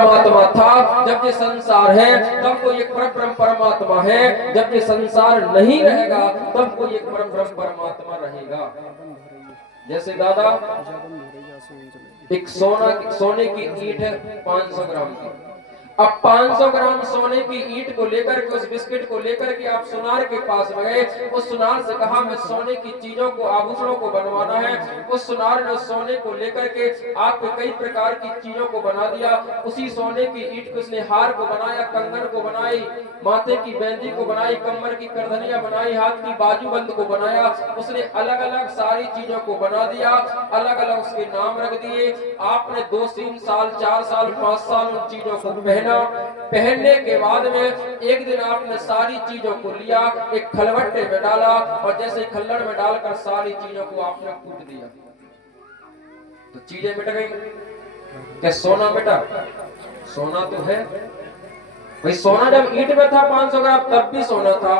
परमात्मा था, जब ये संसार है तब कोई एक परब्रह्म परमात्मा है, जब ये संसार नहीं रहेगा तब कोई एक परब्रह्म परमात्मा रहेगा। जैसे दादा एक सोने की ईंट है 500 ग्राम की। अब 500 ग्राम सोने की ईंट को लेकर के, उस बिस्किट को लेकर के आप सुनार के पास गए, उस सुनार से कहा मैं सोने की चीजों को, आभूषणों को बनवाना है। उस सुनार ने सोने को लेकर के आपको कई प्रकार की चीजों को बना दिया। उसी सोने की ईंट को उसने हार को बनाया, कंगन को बनाई, माथे की मेहंदी को बनाई, कमर की करधनियां बनाई, हाथ की बाजूबंद को बनाया। उसने अलग अलग सारी चीजों को बना दिया, अलग अलग उसके नाम रख दिए। आपने 2-3 साल, 4 साल, 5 साल उन चीजों को पहना। पहनने के बाद में एक दिन आपने सारी चीजों को लिया, एक खलबट्टे में डाला, और जैसे खल्लड़ में डालकर सारी चीजों को आपने कूट दिया तो चीजें मिट गई। क्या सोना मिटा? सोना तो है भाई। सोना जब ईंट में था 500 ग्राम तब भी सोना था,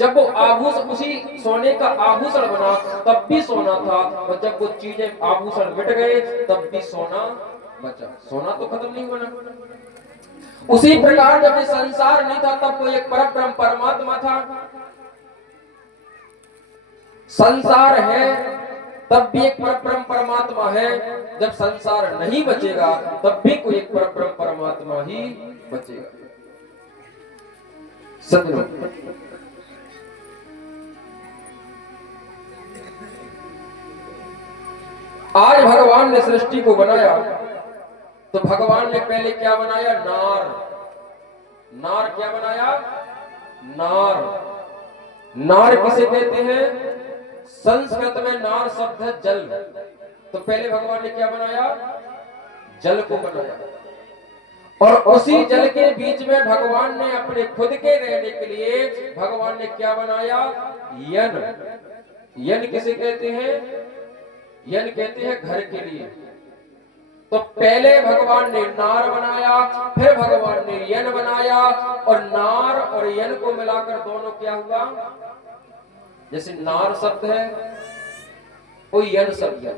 जब वो आभूषण उसी सोने का आभूषण बना तब भी सोना था, और जब वो चीजें आभूषण मिट गए तब भी सोना बचा। सोना तो खत्म नहीं बना। उसी प्रकार जब ये संसार नहीं था तब कोई एक परब्रह्म परमात्मा था। संसार है तब भी एक परब्रह्म परमात्मा है। जब संसार नहीं बचेगा तब भी कोई एक परब्रह्म परमात्मा ही बचेगा। सदगुरु आज भगवान ने सृष्टि को बनाया तो भगवान ने पहले क्या बनाया? नार। नार क्या बनाया? नार। नार किसे कहते हैं? संस्कृत में नार शब्द है जल। तो पहले भगवान ने क्या बनाया? जल को बनाया, और उसी जल के बीच में भगवान ने अपने खुद के रहने के लिए भगवान ने क्या बनाया? यन। यन किसे कहते हैं? यन कहते हैं घर के लिए। तो पहले भगवान ने नार बनाया, फिर भगवान ने यन बनाया, और नार और यन को मिलाकर दोनों क्या हुआ? जैसे नार शब्द है वो यन शब्द है,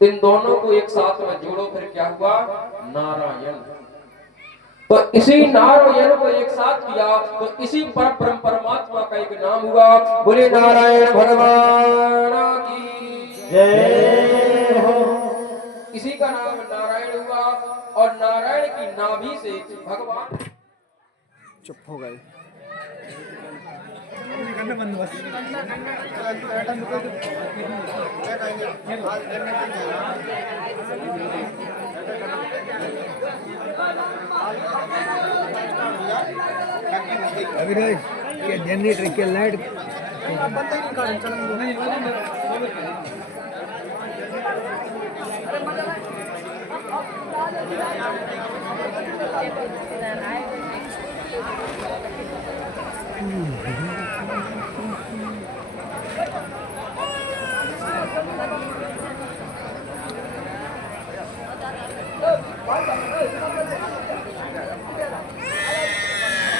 इन दोनों को एक साथ में जोड़ो फिर क्या हुआ? नारायण। तो इसी नार और यन को एक साथ किया तो इसी परब्रह्म परमात्मा का एक नाम हुआ। बोले नारायण भगवान की जय हो। इसी का नाम नारायण हुआ, और नारायण की नाभि से भगवान। चुप हो गए। अभी क्या जनरेटर क्या लाइट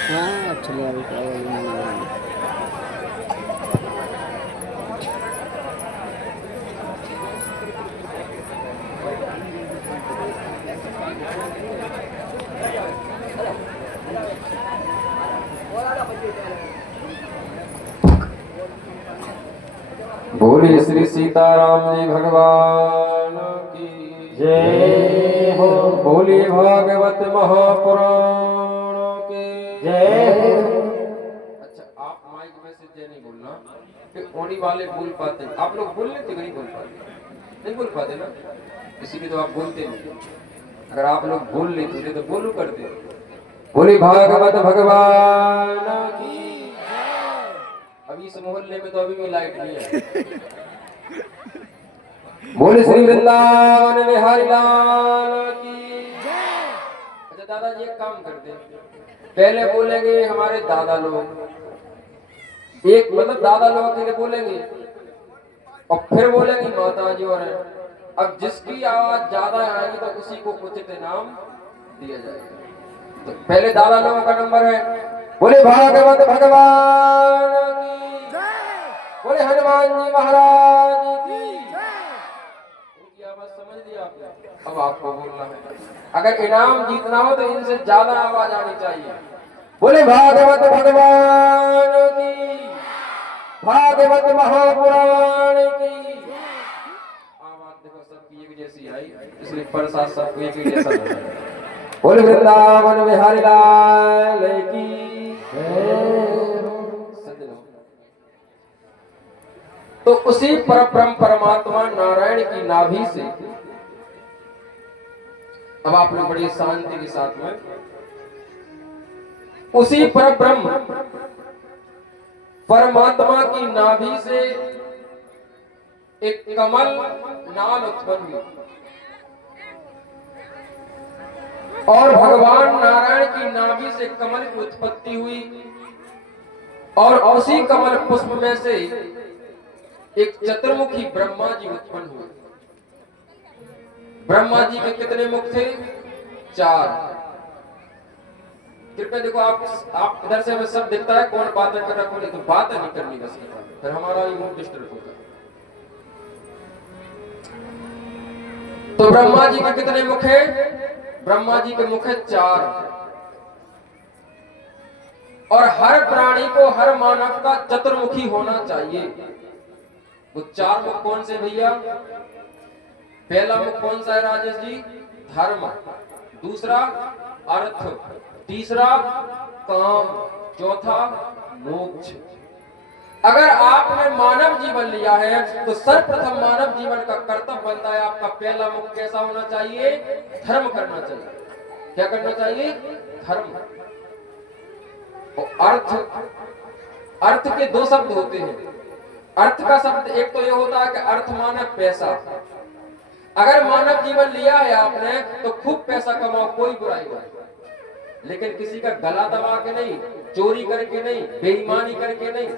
हाँ चलिए अभी बोले श्री सीताराम जी भगवान की जय हो। बोले भागवत महापुराण की जय हो। अच्छा, आप माइक में से जय नहीं बोलना, कि ओनी वाले बोल पाते। आप लोग बोल लेते नहीं बोल पाते, नहीं बोल पाते ना, इसीलिए तो आप बोलते नहीं। अगर आप लोग बोल लेते तो बोलू करते। बोले भागवत भगवान की। अभी इस मोहल्ले में तो अभी भी लाइट नहीं है। बोले श्री वृंदावन बिहारी लाल की जय। अच्छा दादाजी एक काम करते हैं, पहले बोलेंगे हमारे दादा लोग, एक मतलब दादा लोग के लिए बोलेंगे, और फिर बोलेंगे माता जी। और अब जिसकी आवाज ज्यादा आएगी तो उसी को उचित इनाम दिया जाएगा। तो पहले दादा लोगों का नंबर है। बोले भागवत भगवान की जय। बोले हनुमान जी महाराज की जय। उनकी आवाज समझ लिया आपने? अब आपको बोलना है। अगर इनाम जीतना हो तो इनसे ज्यादा आवाज आनी चाहिए। बोले भागवत भगवान की, भागवत महापुराण की। आवाज देखो सबकी एक जैसी आई, इसलिए प्रसाद सबको एक ही जैसा लगा। बोले वृंदावन बिहारी लाल की जय। तो उसी परब्रह्म परमात्मा नारायण की नाभि से अब आप लोग बड़ी शांति के साथ में उसी परब्रह्म परमात्मा की नाभि से एक कमल नाल उत्पन्न हुई और भगवान नारायण की नाभि से कमल की उत्पत्ति हुई और उसी कमल पुष्प में से एक चतुर्मुखी ब्रह्मा जी उत्पन्न हुए। ब्रह्मा जी के कितने मुख थे? 4। कृपया देखो, आप इधर से हमें सब दिखता है कौन बातें कर रहा है, तो बात नहीं करनी बस, फिर हमारा ही मूड डिस्टर्ब होता है। तो ब्रह्मा जी के कितने मुख है? ब्रह्मा जी के मुख है 4। और हर प्राणी को, हर मानव का चतुर्मुखी होना चाहिए। वो 4 मुख कौन से भैया? पहला मुख कौन सा है राजेश जी? धर्म, दूसरा अर्थ, तीसरा काम, चौथा मोक्ष। अगर आपने मानव जीवन लिया है तो सर्वप्रथम मानव जीवन का कर्तव्य बनता है, आपका पहला मुख कैसा होना चाहिए? धर्म करना चाहिए। क्या करना चाहिए? धर्म। और अर्थ के 2 शब्द होते हैं। अर्थ का शब्द एक तो ये होता है कि अर्थ माने पैसा। अगर मानव जीवन लिया है आपने तो खूब पैसा कमाओ, कोई बुराई नहीं, लेकिन किसी का गला दबा के नहीं, चोरी करके नहीं, बेईमानी करके नहीं,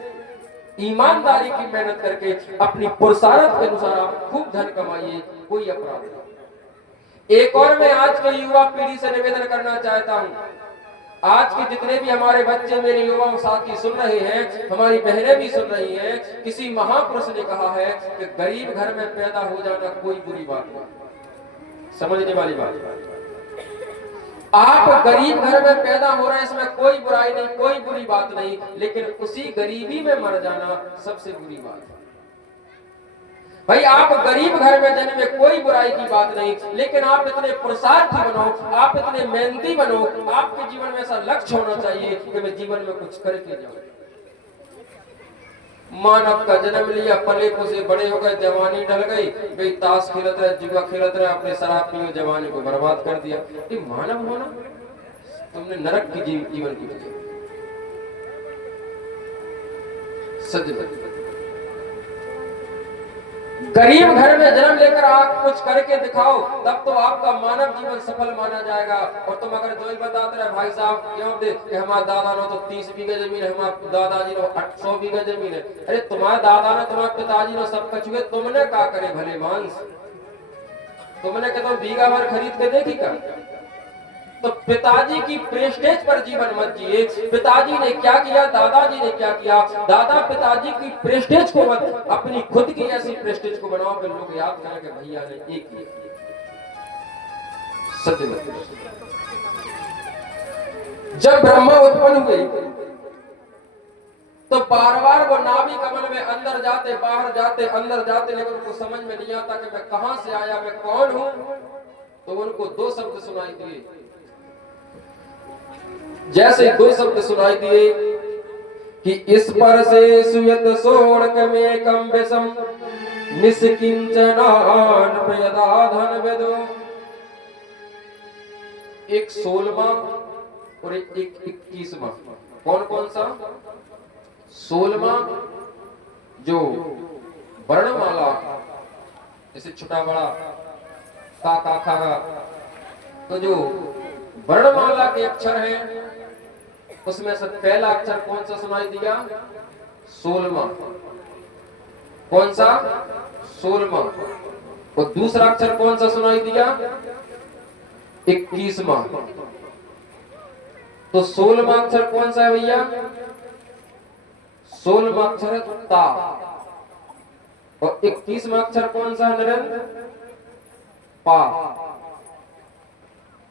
ईमानदारी की मेहनत करके अपनी पुरुषार्थ के अनुसार आप खूब धन कमाइए, कोई अपराध नहीं। एक और मैं आज के युवा पीढ़ी से निवेदन करना चाहता हूं, आज के जितने भी हमारे बच्चे मेरे युवा साथी सुन रहे हैं, हमारी बहनें भी सुन रही हैं, किसी महापुरुष ने कहा है कि गरीब घर में पैदा हो जाना कोई बुरी बात नहीं। समझने वाली बात, आप गरीब घर में पैदा हो रहे हैं, इसमें कोई बुराई नहीं, कोई बुरी बात नहीं, लेकिन उसी गरीबी में मर जाना सबसे बुरी बात है। भाई आप गरीब घर में जन्मे, कोई बुराई की बात नहीं, लेकिन आप इतने पुरुषार्थी बनो, आप इतने मेहनती बनो, आपके जीवन में ऐसा लक्ष्य होना चाहिए कि मैं जीवन में कुछ करके जाऊं। मानव का जन्म लिया, पले पोसे बड़े हो गए, जवानी ढल गई, भाई ताश खेलत रहे, जुआ खेलत रहे, अपने शराब पियो, जवानी को बर्बाद कर दिया। ये मानव होना? तुमने नरक की जीवन की वजह सच। गरीब घर में जन्म लेकर आप कुछ करके दिखाओ, तब तो आपका मानव जीवन सफल माना जाएगा। और तुम अगर जो ही बताते रहे भाई साहब क्यों दे कि हमारे दादा ने तो 30 बीघा जमीन है, हमारे दादाजी ने 100 बीघा जमीन है। अरे तुम्हारे दादा ने, तुम्हारे पिताजी ने सब कुछ हुए, तुमने क्या करे भले मांस? तुमने क्या तो बीघा भर खरीद के देखी का? तो पिताजी की प्रेस्टेज पर जीवन मत जिए। पिताजी ने क्या किया, दादाजी ने क्या किया, दादा पिताजी की प्रेस्टेज को मत, अपनी खुद की ऐसी प्रेस्टेज को बनाओ कि लोग याद करें कि भैया ने एक किया। सत्य में जब ब्रह्मा उत्पन्न हुए तो बार बार वो नाभि कमल में अंदर जाते, बाहर जाते, अंदर जाते, लेकिन उनको समझ में नहीं आता कि मैं कहां से आया, मैं कौन हूं। तो उनको 2 शब्द सुनाई दिए। जैसे 2 शब्द सुनाई दिए कि इस पर से सुयत सोड़क में कम विषम निष्किंचनान प्रयदाधन वेदो। एक 16वां और एक 21वां। कौन कौन सा? 16वां जो वर्णमाला, जैसे छोटा बड़ा का खा, तो जो वर्णमाला के अक्षर हैं उसमें से पहला अक्षर कौन सा सुनाई दिया? 16वां। कौन सा? 16वां। और दूसरा अक्षर कौन सा सुनाई दिया? 21वां। तो 16वां अक्षर कौन सा है भैया? 16वां अक्षर है ता। और 21वां अक्षर कौन सा है नरेंद्र? पा।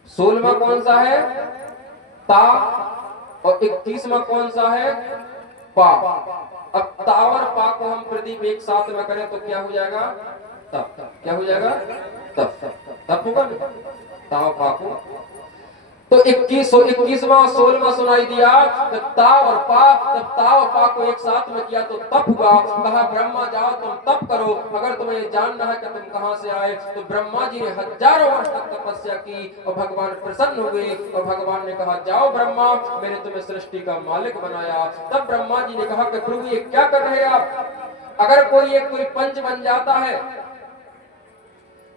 16वां कौन सा है? ता। और 21वां कौन सा है? पा। अब ता और पा को हम प्रदीप एक साथ में करें तो क्या हो जाएगा? तप। क्या हो जाएगा? तप। तप होगा ना? ता और पा को तो 21वां और 16वां सुनाई दिया। तो ता और पा, तब ता और पा को एक साथ में किया तो तप हुआ। कहा ब्रह्मा जाओ तुम तप करो, अगर तुम्हें ये जानना है कि तुम कहां से आए। तो ब्रह्मा जी ने हजारों वर्ष तक तपस्या की और भगवान प्रसन्न हुए और भगवान ने कहा जाओ ब्रह्मा, मैंने तुम्हें सृष्टि का मालिक बनाया। तब ब्रह्मा जी ने कहा कि प्रभु ये क्या कर रहे हैं आप? अगर कोई पंच बन जाता है,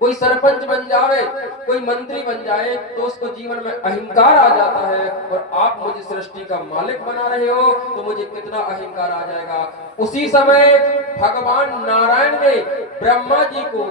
कोई सरपंच बन जावे, कोई मंत्री बन जाए तो उसको जीवन में अहंकार आ जाता है, और आप मुझे सृष्टि का मालिक बना रहे हो तो मुझे कितना अहंकार आ जाएगा। उसी समय भगवान नारायण ने ब्रह्मा जी को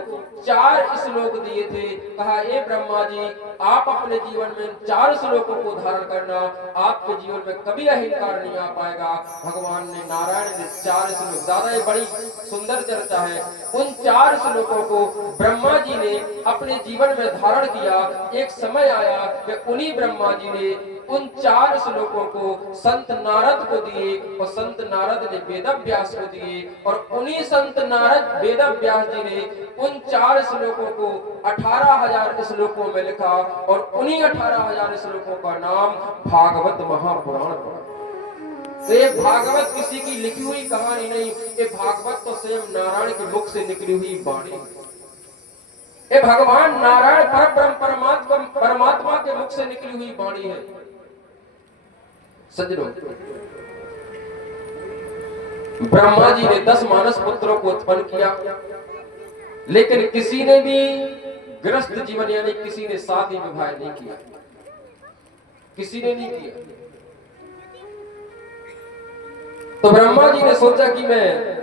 4 श्लोक दिए थे। कहा ए ब्रह्मा जी, आप अपने जीवन में 4 श्लोकों को धारण करना, आपके जीवन में कभी अहंकार नहीं आ पाएगा। भगवान ने नारायण ने 4 श्लोक, दादा ये बड़ी सुंदर चर्चा है। उन 4 श्लोकों को ब्रह्मा जी ने अपने जीवन में धारण किया। एक समय आया कि उन्हीं ब्रह्मा जी ने उन 4 श्लोकों को संत नारद को दिए, और संत नारद ने वेदव्यास को दिए, और उन्हीं संत नारद वेदव्यास जी ने उन 4 श्लोकों को 18,000 श्लोकों में लिखा, और उन्हीं 18,000 श्लोकों का नाम भागवत महापुराण पड़ा। तो ये भागवत किसी की लिखी हुई कहानी नहीं, ये भागवत तो स्वयं नारायण के मुख से निकली हुई वाणी। ये भगवान नारायण परब्रह्म परमात्मा के मुख से निकली हुई वाणी है। सज्जनों, ब्रह्मा जी ने 10 मानस पुत्रों को उत्पन्न किया, लेकिन किसी ने भी गृहस्थ जीवन यानी किसी ने शादी विवाह नहीं किया, किसी ने नहीं किया। तो ब्रह्मा जी ने सोचा कि मैं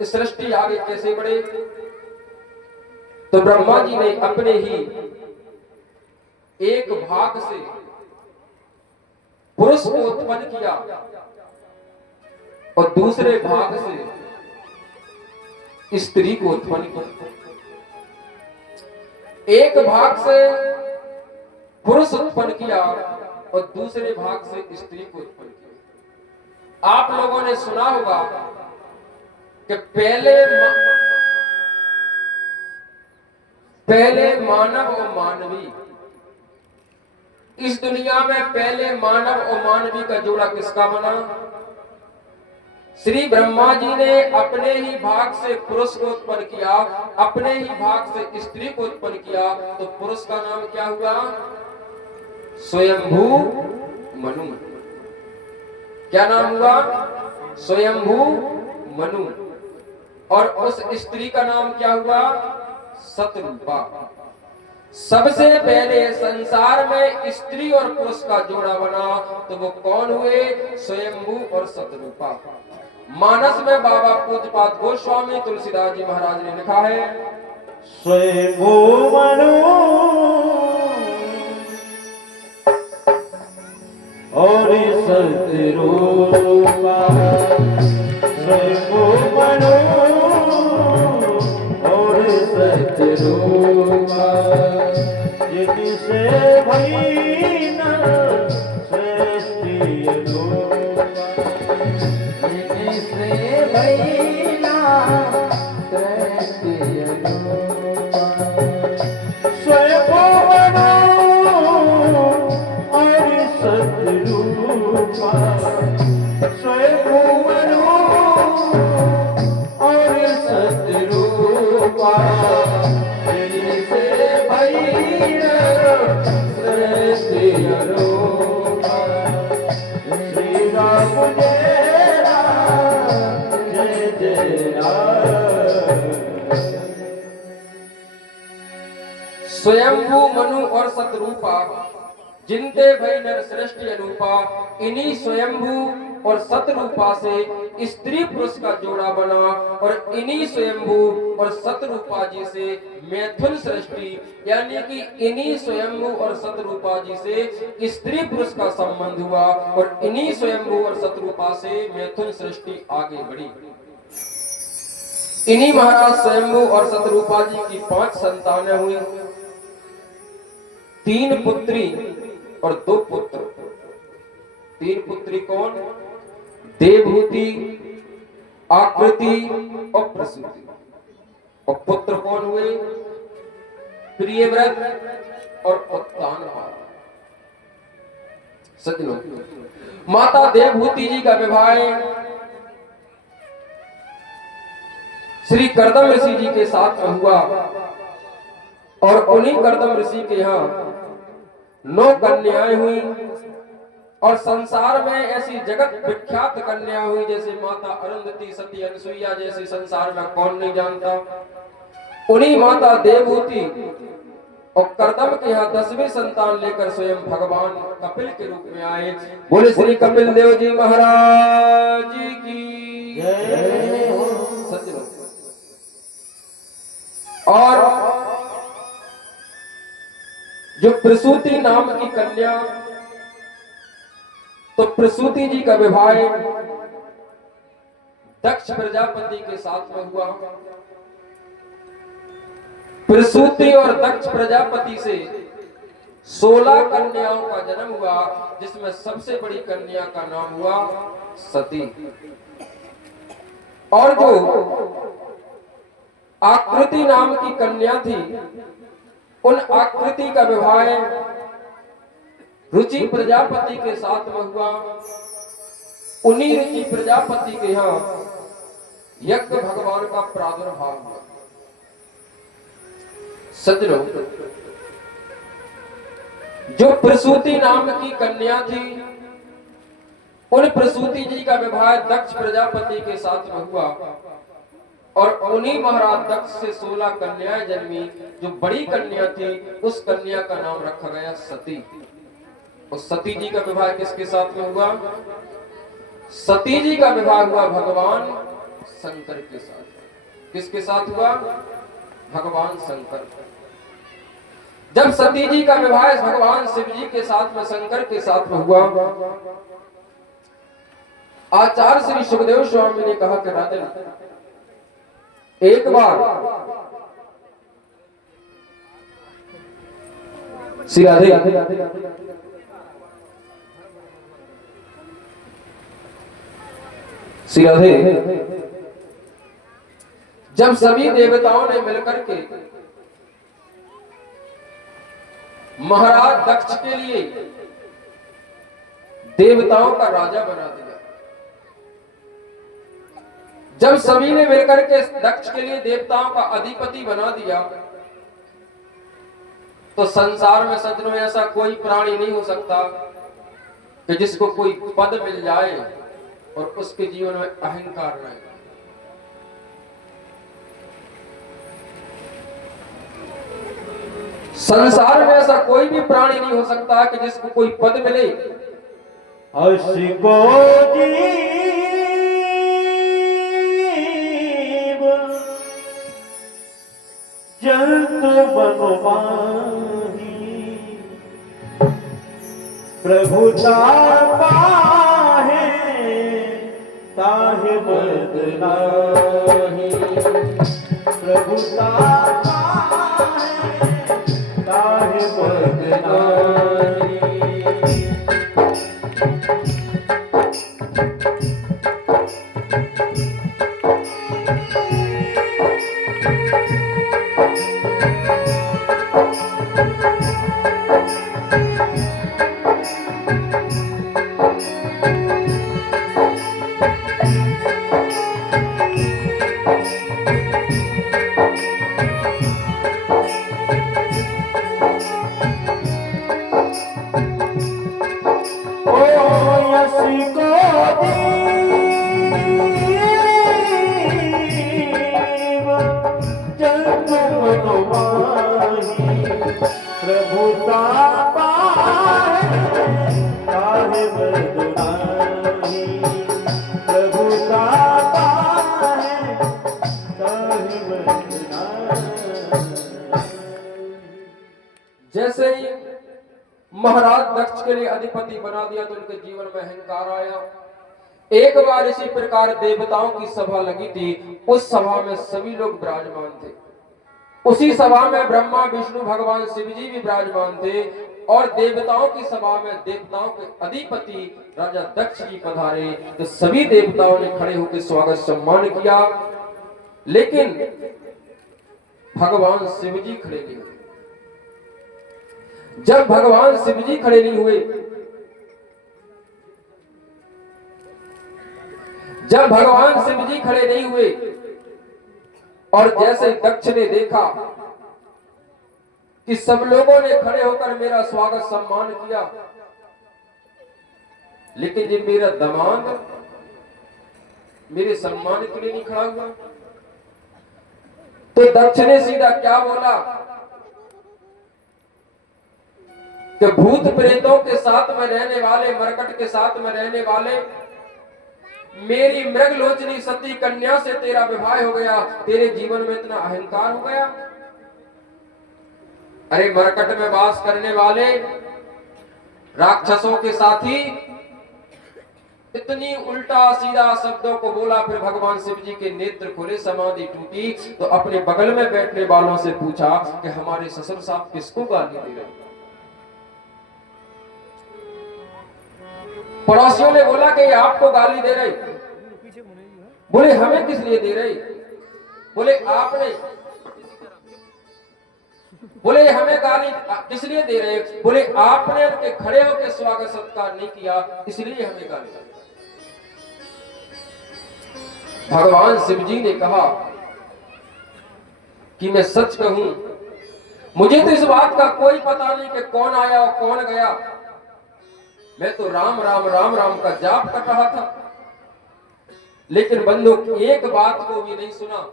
इस सृष्टि आगे कैसे बढ़े। तो ब्रह्मा जी ने अपने ही एक भाग से पुरुष को उत्पन्न किया और दूसरे भाग से स्त्री को उत्पन्न किया। एक भाग से पुरुष उत्पन्न किया और दूसरे भाग से स्त्री को उत्पन्न किया। आप लोगों ने सुना होगा कि पहले मानव और मानवी, इस दुनिया में पहले मानव और मानवी का जोड़ा किसका बना? श्री ब्रह्मा जी ने अपने ही भाग से पुरुष को उत्पन्न किया, अपने ही भाग से स्त्री को उत्पन्न किया। तो पुरुष का नाम क्या हुआ? स्वयंभू मनु। क्या नाम हुआ? स्वयंभू मनु। और उस स्त्री का नाम क्या हुआ? सतरूपा। सबसे पहले संसार में स्त्री और पुरुष का जोड़ा बना, तो वो कौन हुए? स्वयंभू और सतरूपा। मानस में बाबा पूज्यपाद गोस्वामी तुलसीदास जी महाराज ने लिखा है, स्वयंभू मनु और सतरूपा, स्वयंभू मनु और सतरूपा, जिनसे भई न सृष्टि अनूपा, जिनसे भई न सृष्टि अनूपा, स्वयंभू मनु और सतरूपा, स्वयंभू मनु और सतरूपा, जिनसे भई न सृष्टि अनूपा। श्री राम जय राम जय जय राम। स्वयंभू मनु और सतरूपा, जिनते भई नर सृष्टि अनूपा। इन्हीं स्वयंभू और सतरूपा से स्त्री पुरुष का जोड़ा बना, और इन्हीं स्वयंभू और सतरूपा जी से मैथुन सृष्टि, यानी कि इन्हीं स्वयंभू और सतरूपा जी से स्त्री पुरुष का संबंध हुआ, और इन्हीं स्वयंभू और सतरूपा से मैथुन सृष्टि आगे बढ़ी। इन्हीं महाराज स्वयंभू और सतरूपा जी की 5 संतानें हुई। तीन पुत्री और दो पुत्र। तीन पुत्री कौन? देवहूति, आकृति और प्रसूति। और पुत्र कौन हुए? प्रियव्रत और उत्तानपाद। सज्जनों, माता देवहूति जी का विवाह श्री कर्दम ऋषि जी के साथ में हुआ और उन्हीं कर्दम ऋषि के यहाँ 9 कन्याएं हुई। और संसार में ऐसी जगत विख्यात कन्या हुई जैसे माता अरुंधति, सती, अनसुईया जैसी संसार में कौन नहीं जानता। उन्हीं माता देवहूति और कर्दम के यहाँ 10वीं संतान लेकर स्वयं भगवान कपिल के रूप में आए। बोले श्री कपिल देव जी महाराज की जय। सज्जनों, और जो प्रसूति नाम की कन्या, तो प्रसूति जी का विवाह दक्ष प्रजापति के साथ में हुआ। प्रसूति और दक्ष प्रजापति से 16 कन्याओं का जन्म हुआ, जिसमें सबसे बड़ी कन्या का नाम हुआ सती। और जो आकृति नाम की कन्या थी, उन आकृति का विवाह रुचि प्रजापति के साथ में हुआ। उन्हीं रुचि प्रजापति के यहाँ यज्ञ भगवान का प्रादुर्भाव हुआ। सज्जनों, जो प्रसूति नाम की कन्या थी, उन प्रसूति जी का विवाह दक्ष प्रजापति के साथ में हुआ और उन्हीं महाराज दक्ष से 16 कन्याएं जन्मी। जो बड़ी कन्या थी, उस कन्या का नाम रखा गया सती। उस सती जी का विवाह किसके साथ में हुआ? सती जी का विवाह हुआ भगवान शंकर के साथ। किसके साथ हुआ? भगवान शंकर। जब सती जी का विवाह भगवान शिव जी के साथ में, शंकर के साथ में हुआ, आचार्य श्री सुखदेव स्वामी ने कहा कि राजन, एक बार श्री राधे श्री राधे, जब सभी देवताओं ने मिलकर के महाराज दक्ष के लिए देवताओं का राजा बना दिया, जब सभी ने मिलकर के दक्ष के लिए देवताओं का अधिपति बना दिया, तो संसार में सज्जनों ऐसा कोई प्राणी नहीं हो सकता कि जिसको कोई पद मिल जाए और उसके जीवन में अहंकार न आए। संसार में ऐसा कोई भी प्राणी नहीं हो सकता कि जिसको कोई पद मिले। को जीव जंतु मनमाही प्रभुता पाहे ताहे बदनाही। प्रभुता पाहे ताहे बदनाही। जैसे ही महाराज दक्ष के लिए अधिपति बना दिया तो उनके जीवन में अहंकार आया। एक बार इसी प्रकार देवताओं की सभा लगी थी। उस सभा में सभी लोग विराजमान थे। उसी सभा में ब्रह्मा विष्णु भगवान शिव जी भी विराजमान थे और देवताओं की सभा में देवताओं के अधिपति राजा दक्ष जी पधारे। तो सभी देवताओं ने खड़े होकर स्वागत सम्मान किया, लेकिन भगवान शिव जी खड़े नहीं हुए। जब भगवान शिव जी खड़े नहीं हुए, जब भगवान शिव जी खड़े नहीं हुए और जैसे दक्ष ने देखा कि सब लोगों ने खड़े होकर मेरा स्वागत सम्मान किया, लेकिन जब मेरा दामाद मेरे सम्मान के लिए नहीं खड़ा हुआ, तो दक्ष ने सीधा क्या बोला कि भूत प्रेतों के साथ में रहने वाले, मरकट के साथ में रहने वाले, मेरी मृगलोचनी सती कन्या से तेरा विवाह हो गया, तेरे जीवन में इतना अहंकार हो गया। अरे मरकट में वास करने वाले राक्षसों के साथी इतनी उल्टा सीधा शब्दों को बोला। फिर भगवान शिव जी के नेत्र खुले, समाधि टूटी, तो अपने बगल में बैठने वालों से पूछा कि हमारे ससुर साहब किसको गाली दे रहे? पड़ोसियों ने बोला कि आपको गाली दे रहे। बोले हमें किस लिए दे रहे? बोले आपने। बोले हमें गाली किस लिए दे रहे? बोले आपने उनके खड़े होकर स्वागत सत्कार नहीं किया, इसलिए हमें गाली। भगवान शिव जी ने कहा कि मैं सच कहूं, मुझे तो इस बात का कोई पता नहीं कि कौन आया और कौन गया। मैं तो राम राम राम राम का जाप कर रहा था, लेकिन बंधु एक बात को भी नहीं सुना।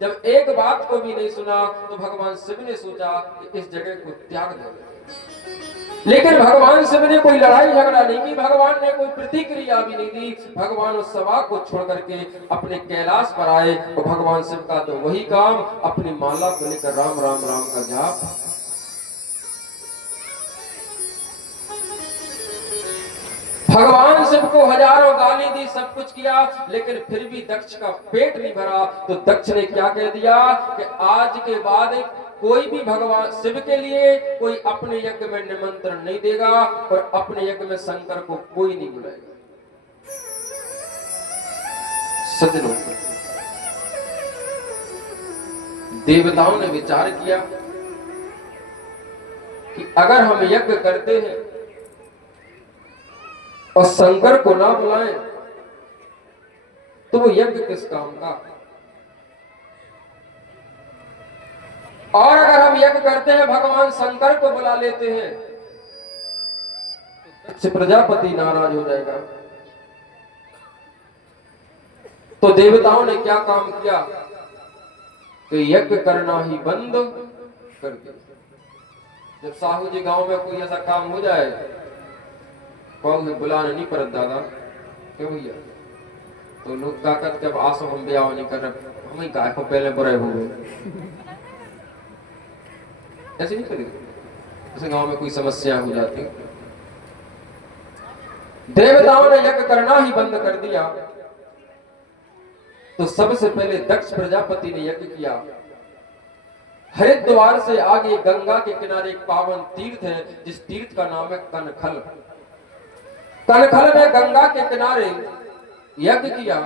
जब एक बात को भी नहीं सुना तो भगवान शिव ने सोचा कि इस जगह को त्याग दो। लेकिन भगवान शिव ने कोई लड़ाई झगड़ा नहीं की, भगवान ने कोई प्रतिक्रिया भी नहीं दी। भगवान उस सभा को छोड़ करके अपने कैलाश पर आए और भगवान शिव का तो वही काम, अपनी माला को लेकर राम राम राम का जाप। भगवान शिव को हजारों गाली दी, सब कुछ किया, लेकिन फिर भी दक्ष का पेट नहीं भरा। तो दक्ष ने क्या कह दिया कि आज के बाद कोई भी भगवान शिव के लिए कोई अपने यज्ञ में निमंत्रण नहीं देगा और अपने यज्ञ में शंकर को कोई नहीं बुलाएगा। सज्जनों, देवताओं ने विचार किया कि अगर हम यज्ञ करते हैं और शंकर को ना बुलाएं तो वो यज्ञ किस काम का? और अगर हम यज्ञ करते हैं भगवान शंकर को बुला लेते हैं तो प्रजापति नाराज हो जाएगा। तो देवताओं ने क्या काम किया कि यज्ञ करना ही बंद कर दिया। जब साहू जी गांव में कोई ऐसा काम हो जाए, कहोगे बुलाना नहीं पड़ता दादा, क्यों भैया? तो लोग क्या करते, जब आसो हम ब्याह नहीं कर रहे, हम ही कहा को पहले बुरे हो गए। ऐसे नहीं करेंगे, जैसे गांव में कोई समस्या हो जाती। देवताओं ने यज्ञ करना ही बंद कर दिया। तो सबसे पहले दक्ष प्रजापति ने यज्ञ किया। हरिद्वार से आगे गंगा के किनारे एक पावन तीर्थ है, जिस तीर्थ का नाम है कनखल। कनखल में गंगा के किनारे यज्ञ किया।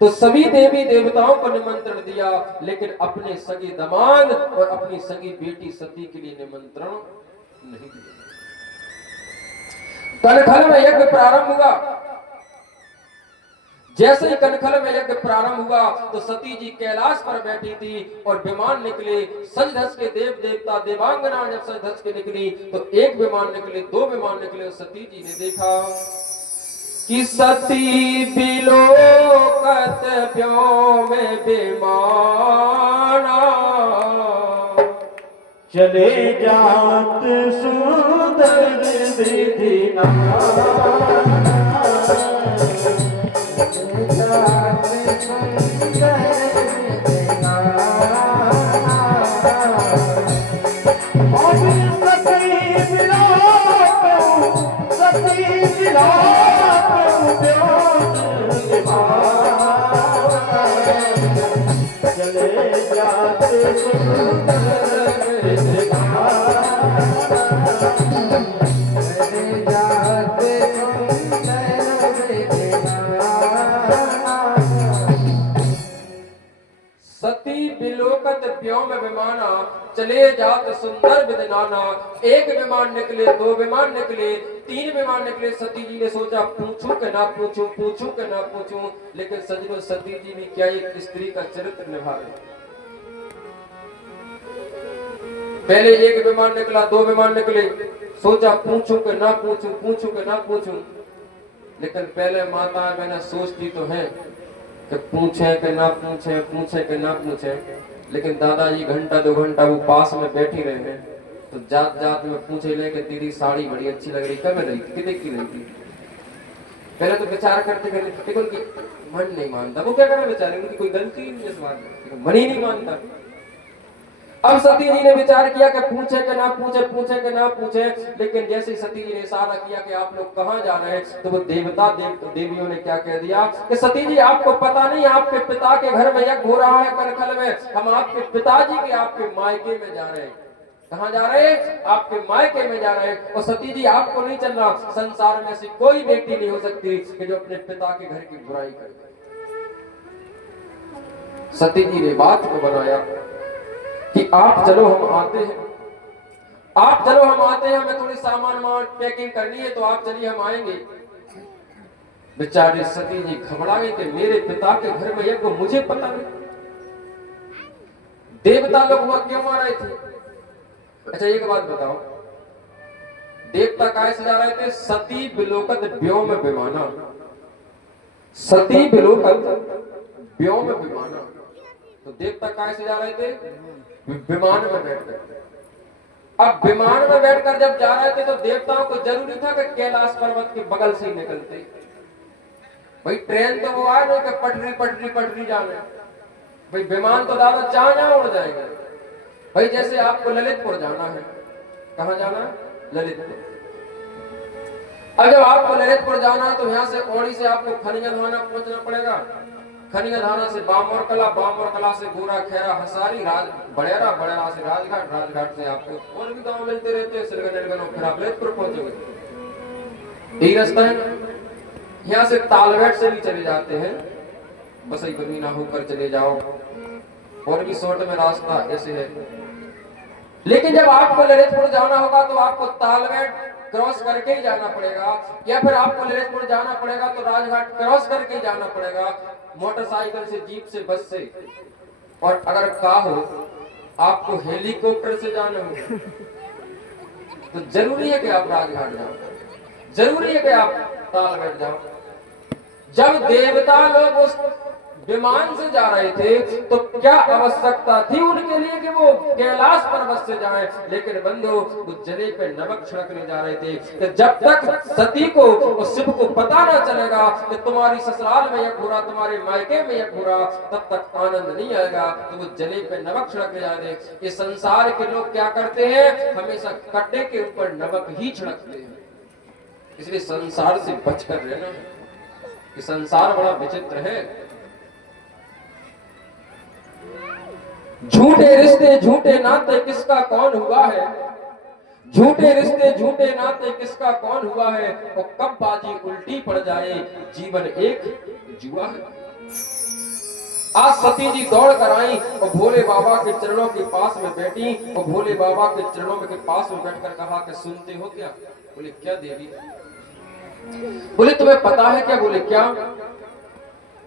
तो सभी देवी देवताओं को निमंत्रण दिया, लेकिन अपने सगे दामाद और अपनी सगी बेटी सती के लिए निमंत्रण नहीं दिया। कनखल में यज्ञ प्रारंभ हुआ। जैसे ही कनखल में यज्ञ प्रारंभ हुआ तो सती जी कैलाश पर बैठी थी और विमान निकले। सज धज के देव देवता देवांगना जब सज धज के निकली तो एक विमान निकले, दो विमान निकले। और सती जी ने देखा कि सती बिलोकत व्योम विमाना, चले जात सुंदर विधि चले जात सुंदर सती बिलोकत व्योम विमाना, चले जात सुंदर विदनाना। एक विमान निकले, दो विमान निकले, तीन विमान निकले। सती जी ने सोचा पूछूं कि ना पूछूं, पूछूं कि ना पूछूं, लेकिन सजनों सती जी ने क्या एक स्त्री का चरित्र निभाया। पहले एक विमान निकला, दो विमान निकले, सोचा पूछूं कि ना पूछूं, पूछूं कि ना पूछूं, लेकिन पहले माता मैंने सोचती तो है कि पूछे कि ना पूछे, पूछे कि ना पूछे, लेकिन दादाजी घंटा दो घंटा वो पास में बैठी रहे हैं, तो जात जात में पूछे ले कि दीदी साड़ी बड़ी अच्छी लग रही, कब रही थी, कितने की रही थी। पहले तो विचार करते करते लेकिन उनकी मन नहीं मानता, वो क्या करे बेचारे, उनकी कोई गलती नहीं इस बात में, मन ही नहीं मानता। अब सती जी ने विचार किया कि पूछे कि ना पूछे, पूछे कि ना पूछे, लेकिन जैसे ही सती जी ने इशारा किया कि आप लोग कहां जा रहे हैं, तो वो देवियों ने क्या कह दिया कि सती जी आपको पता नहीं, आपके पिता के घर में यज्ञ हो रहा है करखल में, हम आपके पिताजी के आपके मायके में जा रहे हैं। कहां जा रहे हैं? आपके मायके में जा रहे हैं। और सती जी आपको नहीं चलना, संसार में ऐसी कोई बेटी नहीं हो सकती कि जो अपने पिता के घर की बुराई करे। सती जी ने बात को बनाया कि आप चलो हम आते हैं, आप चलो हम आते हैं, हमें थोड़ी सामान पैकिंग करनी है, तो आप चलिए हम आएंगे। बेचारी सती जी घबरा गई कि मेरे पिता के घर में यज्ञ, मुझे पता नहीं, देवता लोग वहां क्यों आ रहे थे। अच्छा एक बात बताओ, देवता काय से जा रहे थे? सती बिलोकत व्योम विमाना, सती बिलोकत व्योम विमाना, तो देवता काय से जा रहे थे? विमान में बैठकर। अब विमान में बैठकर जब जा रहे थे तो देवताओं को जरूरी था कि कैलाश पर्वत के बगल से ही निकलते। भाई ट्रेन तो वो आए नहीं कि पटरी पटरी पटरी जाने, भाई विमान तो दादा जहां उड़ जाएगा। भाई जैसे आपको ललितपुर जाना है, कहां जाना है? ललितपुर। अब जब आपको ललितपुर जाना है तो यहाँ से औड़ी से आपको खनियाधाना पहुंचना पड़ेगा, खनियाधाना से बामोर कला, बामोर कला से गोरा खेरा हसारी, बड़ेरा, बड़ेरा से राजघाट, राजघाट से आपको और भी गांव मिलते रहते हैं, सिलगन एलगन, फिर आप ललितपुर पहुंचोगे। यही रास्ता है ना। यहाँ से तालवेट से भी चले जाते हैं, बसई बमीना होकर चले जाओ, और भी शॉर्ट में रास्ता ऐसे है। लेकिन जब आपको ललितपुर जाना होगा तो आपको तालवेट क्रॉस करके ही जाना पड़ेगा, या फिर आपको ललितपुर जाना पड़ेगा तो राजघाट क्रॉस करके ही जाना पड़ेगा, मोटरसाइकिल से, जीप से, बस से। और अगर कहा हो आपको हेलीकॉप्टर से जाना हो तो जरूरी है कि आप राजघाट जाओ, जरूरी है कि आप तालवेट जाओ। जब देवता लोग उस विमान से जा रहे थे तो क्या आवश्यकता थी उनके लिए कि वो कैलाश पर्वत से जाएं, लेकिन बंधु वो जले पे नमक छिड़कने जा रहे थे कि जब तक सती को और शिव को पता ना चलेगा कि तुम्हारी ससुराल में यज्ञ हो रहा, तुम्हारे मायके में यज्ञ हो रहा, तब तक आनंद नहीं आएगा। तो वो जले पे नमक छिड़कने जा रहे। ये संसार के लोग क्या करते हैं? हमेशा कट्टे के ऊपर नमक ही छिड़कते हैं। इसलिए संसार से बचकर रहना। ये संसार बड़ा विचित्र है। झूठे रिश्ते झूठे नाते किसका कौन हुआ है, झूठे रिश्ते झूठे नाते किसका कौन हुआ है, और कब बाजी उल्टी पड़ जाए जीवन एक जुआ है। आज सती जी दौड़ कर आई और भोले बाबा के चरणों के पास में बैठी, और भोले बाबा के चरणों के पास में बैठकर कहा कि सुनते हो क्या? बोले क्या देवी? बोले तुम्हें पता है क्या? बोले क्या?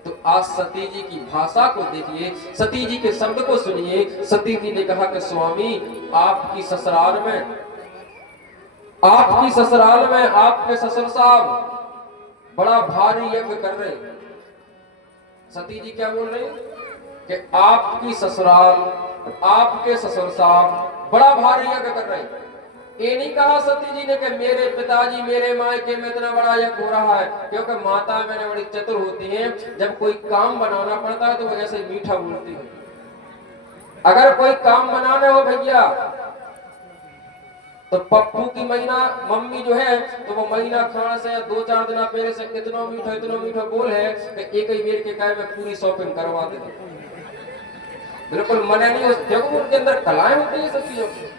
तो आज सती जी की भाषा को देखिए, सती जी के शब्द को सुनिए। सती जी ने कहा कि स्वामी आपकी ससुराल में, आपकी ससुराल में आपके ससुर साहब बड़ा भारी यज्ञ कर रहे हैं। सती जी क्या बोल रही कि आपकी ससुराल, आपके ससुर साहब बड़ा भारी यज्ञ कर रहे हैं। ये नहीं कहा सती जी ने कि मेरे पिताजी मेरे मायके में इतना बड़ा यज्ञ हो रहा है, क्योंकि माता मैंने बड़ी चतुर होती हैं। जब कोई काम बनाना पड़ता है तो वो ऐसे मीठा बोलती है। अगर कोई काम बनाना हो भैया तो पप्पू की महीना मम्मी जो है तो वो महीना खाना से 2-4 दिन पहले से इतना मीठा बोल है कि एक ही मेरे के काय में पूरी शॉपिंग करवा देते। बिल्कुल मन नहीं, उस जब उनके अंदर कलाएं होती है सब चीजों की।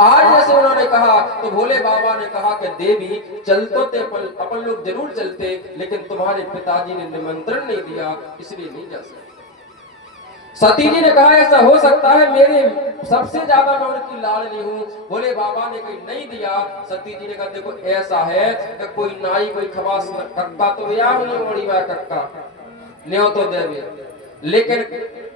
आज जैसे उन्होंने कहा तो भोले बाबा ने कहा कि देवी चल तो थे अपन लोग जरूर चलते, लेकिन तुम्हारे पिताजी ने निमंत्रण नहीं दिया इसलिए नहीं जा सकते। सती जी ने कहा ऐसा हो सकता है, मेरे सबसे ज्यादा मैं उनकी लाडली हूँ। भोले बाबा ने कहीं नहीं दिया। सती जी ने कहा देखो ऐसा है कि कोई नाई कोई खवास कक्का तो या नहीं ओड़ी हुआ कक्का न्यो तो देवी, लेकिन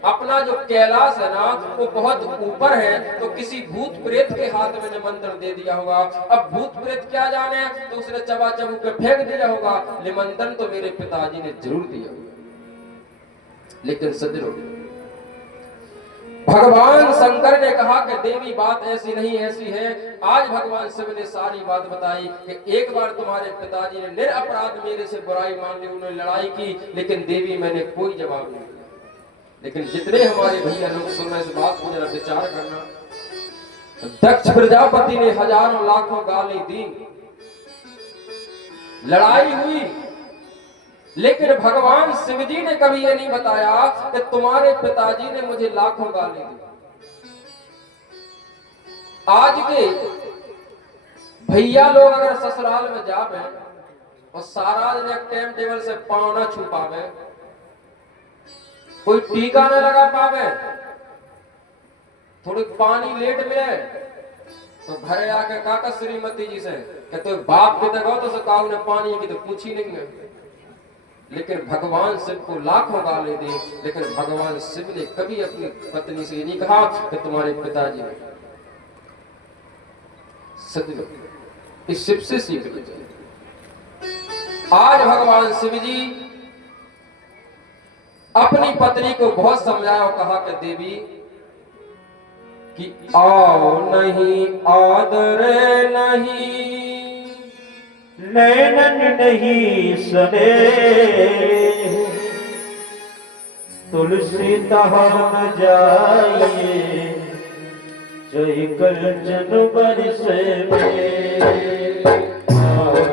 अपना जो कैलाश है ना वो बहुत ऊपर है, तो किसी भूत प्रेत के हाथ में निमंत्रण दे दिया होगा। अब भूत प्रेत क्या जाने, तो उसने चबा चबू पे फेंक दिया होगा। निमंत्रण तो मेरे पिताजी ने जरूर दिया होगा। लेकिन सज्जनों, भगवान शंकर ने कहा कि देवी बात ऐसी नहीं ऐसी है। आज भगवान शिव ने सारी बात बताई कि एक बार तुम्हारे पिताजी ने निरपराध मेरे से बुराई मान ली, उन्होंने लड़ाई की, लेकिन देवी मैंने कोई जवाब नहीं दिया। लेकिन जितने हमारे भैया लोग सुन रहे इस बात को जरा विचार करना, दक्ष प्रजापति ने हजारों लाखों गाली दी, लड़ाई हुई, लेकिन भगवान शिव जी ने कभी ये नहीं बताया कि तुम्हारे पिताजी ने मुझे लाखों गाली दी। आज के भैया लोग अगर ससुराल में जावे और सारा दिन एक टाइम टेबल से पाँव न छू पावे, कोई टीका न लगा पावे, थोड़ी पानी लेट मिले तो घरे आके काका श्रीमती जी से कि तो बाप के देखो तो काऊ ने पानी की तो पूछी नहीं है। लेकिन भगवान शिव को लाखों गाली दी, लेकिन भगवान शिव ने कभी अपनी पत्नी से नहीं कहा कि तुम्हारे पिताजी ने। सत्य इस शिव से सीख लीजिए। आज भगवान शिव जी अपनी पत्नी को बहुत समझाया और कहा कि देवी कि आओ नहीं आदर नहीं, नैनन नहीं सने, तुलसी तहां जाइए, जय कंचन बरसे में।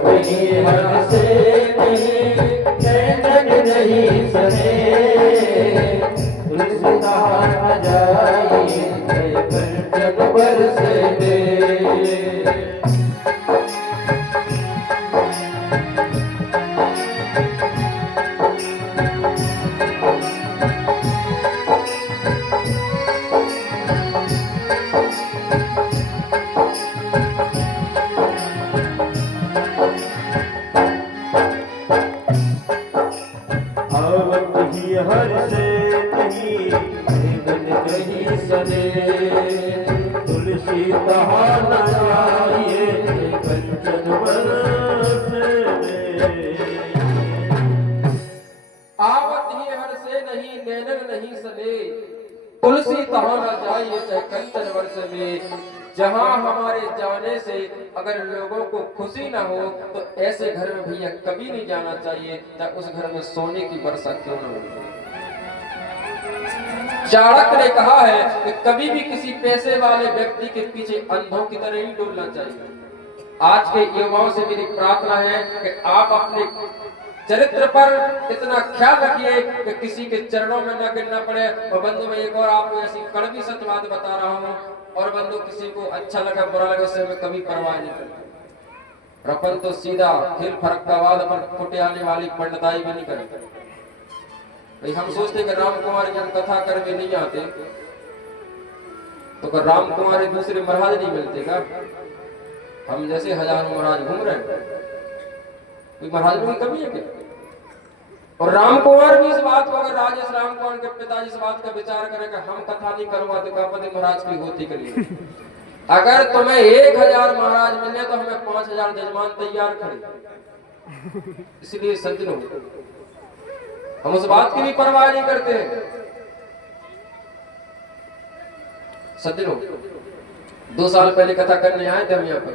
नहीं हंसे नहीं, नैनन नहीं सने, तुलसी तहां जाइए, जय कंचन बरसे में। हर से नहीं नहीं सने, तुलसी तहां जाइए, कंचन बरसे में। आवत ही हर से नहीं नैनन नहीं सने, तुलसी तहां न जाइए चाहे कंचन वर्ष में। जहां हमारे जाने से अगर लोगों को खुशी ना हो तो ऐसे घर में भैया कभी नहीं जाना चाहिए, चाहे उस घर में सोने की वर्षा क्यों न हो। चाणक्य ने कहा है कि कभी भी किसी पैसे वाले व्यक्ति के पीछे अंधों की तरह नहीं डुलना चाहिए। आज के युवाओं से मेरी प्रार्थना है कि आप अपने चरित्र पर इतना ख्याल रखिए कि किसी के चरणों में न गिरना पड़े। और बंधु में एक और आपको ऐसी कड़वी सच बात बता रहा हूँ, और बंधु किसी को अच्छा लगा बुरा लगा उससे मैं कभी परवाह नहीं करता। अपन तो सीधा खेल फरक का बाद अपन फुटियाने वाली पंडिताई भी नहीं करते भाई। हम सोचते कि राम कुमार की हम कथा करके नहीं आते तो कर राम कुमार दूसरे महाराज नहीं मिलते का। हम जैसे हजारों महाराज घूम रहे हैं, कोई महाराज में कमी है क्या? और राम कुमार भी इस बात को, अगर राजेश राम कुमार के पिताजी इस बात का विचार करेगा हम कथा नहीं करूंगा तो कापति महाराज की होती करिए। अगर तुम्हें 1000 महाराज मिले तो हमें 5000 जजमान तैयार खड़े। इसलिए सज्जनों हम उस बात की भी परवाह नहीं करते। सज्जनों 2 साल पहले कथा करने आए थे हम यहाँ पर,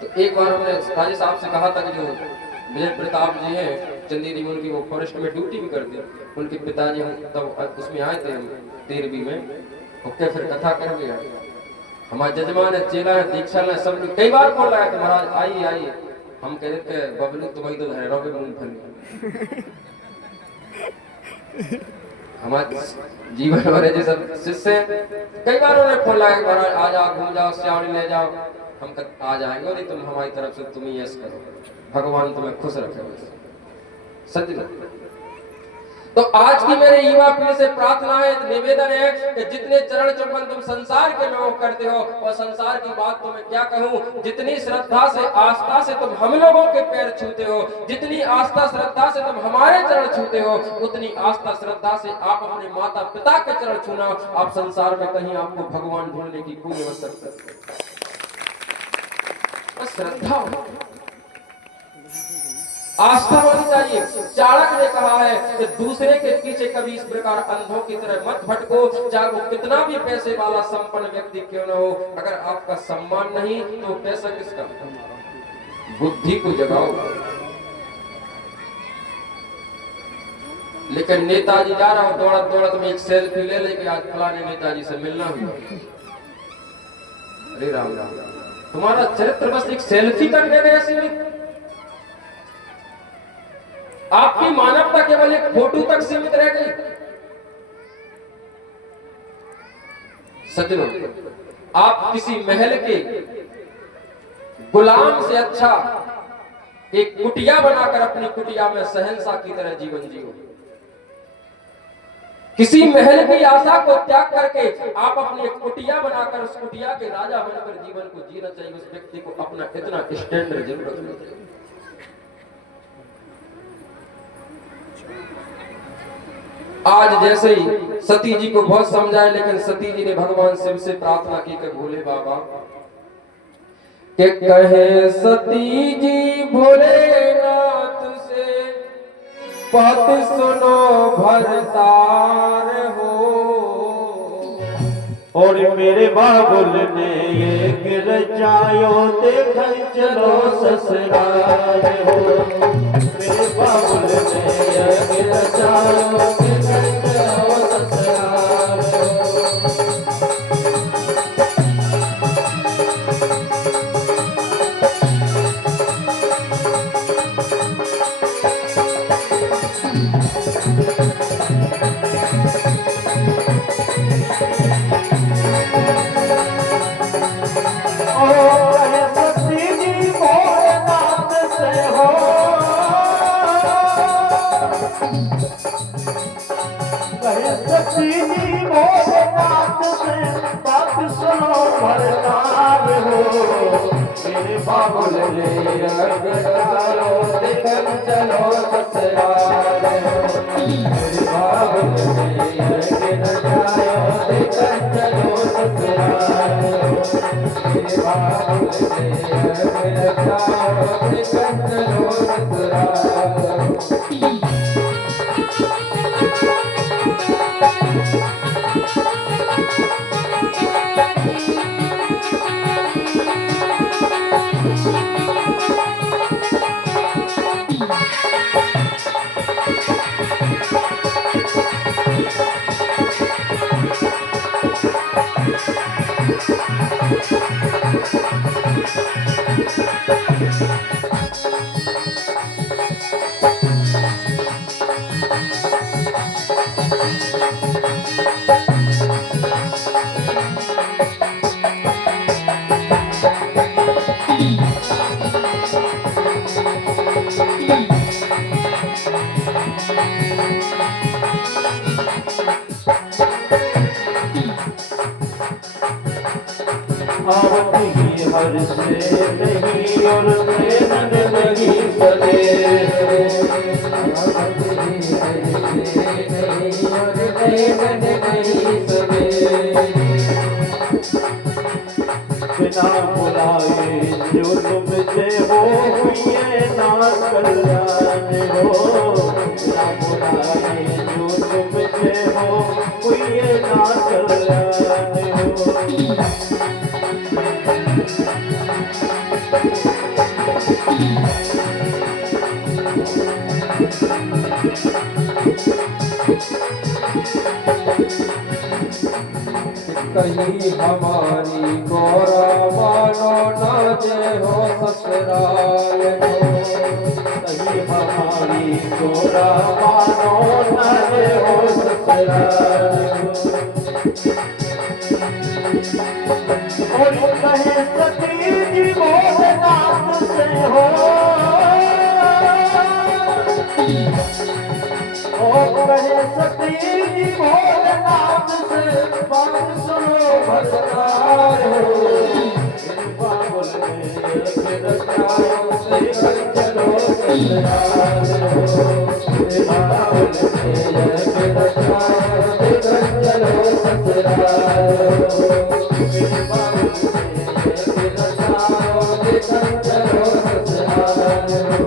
तो एक बार हमने राजे साहब से कहा था कि जो विजय प्रताप जी हैं चंदेरी में, उनकी वो फॉरेस्ट में ड्यूटी भी करते, उनके पिताजी हम तब उसमें आए थे हम 13वीं में। ओके फिर कथा कर गया, हमारे जजमान है, चेला है, दीक्षा है, सब कई बार बोल रहा है कि महाराज आइए आइए। हम कह रहे थे बबलू तुम्हारी तो धैर्य मूंगफली हमारे जीवन वाले जैसे शिष्य कई बार उन्हें फोन लगा महाराज आ जाओ, घूम जाओ, श्यावणी ले जाओ। हम आ जाएंगे, नहीं तुम हमारी तरफ से तुम ही यस करो, भगवान तुम्हें खुश रखे। सच में तो आज की मेरे युवा पीढ़ी से प्रार्थना है, निवेदन है कि जितने चरण चुंबन तुम संसार के लोग करते हो, और संसार की बात तो मैं क्या कहूँ, जितनी श्रद्धा से आस्था से तुम हम लोगों के पैर छूते हो, जितनी आस्था श्रद्धा से तुम हमारे चरण छूते हो, उतनी आस्था श्रद्धा से आप अपने माता पिता के चरण छूना। आप संसार में कहीं आपको भगवान ढूंढने की कोई आवश्यकता नहीं। श्रद्धा आस्था होनी चाहिए। चाणक्य ने कहा है कि दूसरे के पीछे कभी इस प्रकार अंधों की तरह मत भटको, चाहे वो कितना भी पैसे वाला संपन्न व्यक्ति क्यों न हो। अगर आपका सम्मान नहीं तो पैसा किसका? बुद्धि को जगाओ। लेकिन नेताजी जा रहा हो दौड़त दौड़त में एक सेल्फी ले लेके आज फलाने नेताजी से मिलना हुआ। अरे राम राम, तुम्हारा चरित्र बस एक सेल्फी करने में सीमित, आपकी मानवता केवल एक फोटो तक सीमित रह गई। सज्जनों, आप किसी महल के गुलाम से अच्छा एक कुटिया बनाकर अपनी कुटिया में शहंशाह की तरह जीवन जियो। किसी महल की आशा को त्याग करके आप अपनी एक कुटिया बनाकर उस कुटिया के राजा बनकर जीवन को जीना चाहिए। उस व्यक्ति को अपना इतना स्टैंडर्ड जरूर रखना चाहिए। आज जैसे ही सती जी को बहुत समझाए, लेकिन सती जी ने भगवान शिव से प्रार्थना की कि भोले बाबा के कहे सती जी भोलेनाथ से बात सुनो भरतार हो। और मेरे बाबुल ने ये गिर जायो देख चलो ससुराल हो। मेरे बाबुल ने ये गिर जायो देख चलो ससुराल हो। मेरे बाबुल ने चलो देखन चलो ससुराल हो। मेरे बाबुल ने चलो देखन चलो ससुराल हो। मेरे बाबुल ने चलो देखन चलो ससुराल हो। आवती हर से नहीं और प्रेरण नहीं बने। बिना बुलाए जो तुमसे हो ये ना कल्याण हो। बिना बुलाए जो तुमसे हो ये ना कल्याण हो। कहीं हमारी गौरा मानो नाचे हो ससुराल हो। कहीं हमारी तोरा मानो नारे हो ससुराल और कहे सती जी भोलेनाथ से हो और कहे सती जी भोलेनाथ से बात सुनो भगवान हो कृपा बोलने रचाओ से चलो ससुराल हो कृपा बोलने रचाओ से चलो ससुराल हो कृपा बोलने रचाओ से चलो ससुराल हो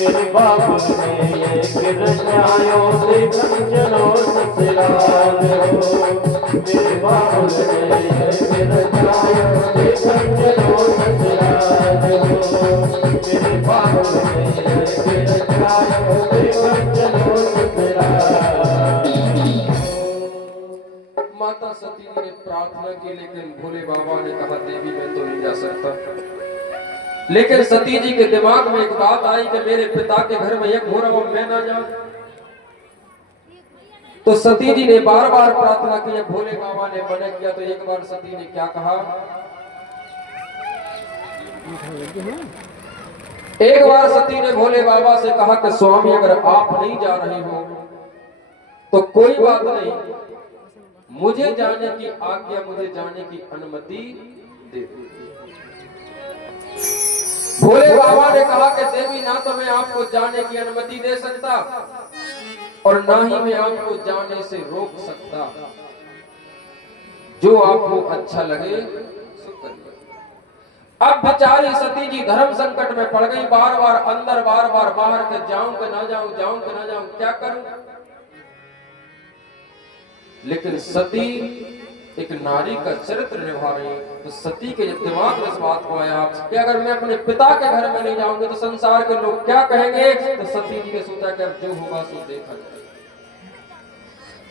तेरे बाबुल ने ये गिर जायो देखन चलो ससुराल हो तेरे बाबुल ने ये गिर जायो देखन चलो ससुराल हो तेरे बाबुल ने ये गिर जायो देखन चलो ससुराल माता सती जी ने प्रार्थना की, लेकिन भोले बाबा ने कहा देवी मैं तो नहीं जा सकता। लेकिन सती जी के दिमाग में एक बात आई कि मेरे पिता के घर में एक हो रहा हूं, मैं ना जाऊं। तो सती जी ने बार बार प्रार्थना की, भोले बाबा ने मना किया। तो एक बार सती ने क्या कहा, एक बार सती ने भोले बाबा से कहा कि स्वामी अगर आप नहीं जा रहे हो तो कोई बात नहीं, मुझे जाने की आज्ञा, मुझे जाने की अनुमति दे। भोले बाबा ने कहा कि देवी ना तो मैं आपको जाने की अनुमति दे सकता और ना ही मैं आपको जाने से रोक सकता, जो आपको अच्छा लगे सो करिए। अब बेचारी सती जी धर्म संकट में पड़ गई, बार बार अंदर बार बार बाहर के जाऊं कि ना जाऊं, जाऊं कि ना जाऊं, क्या करूं। लेकिन सती एक नारी का चरित्र निभा रही, तो सती के दिमाग में इस बात को आया कि अगर मैं अपने पिता के घर में नहीं जाऊंगी तो संसार के लोग क्या कहेंगे। तो सती जी ने सोचा कि अब जो होगा सो देखा जाएगा।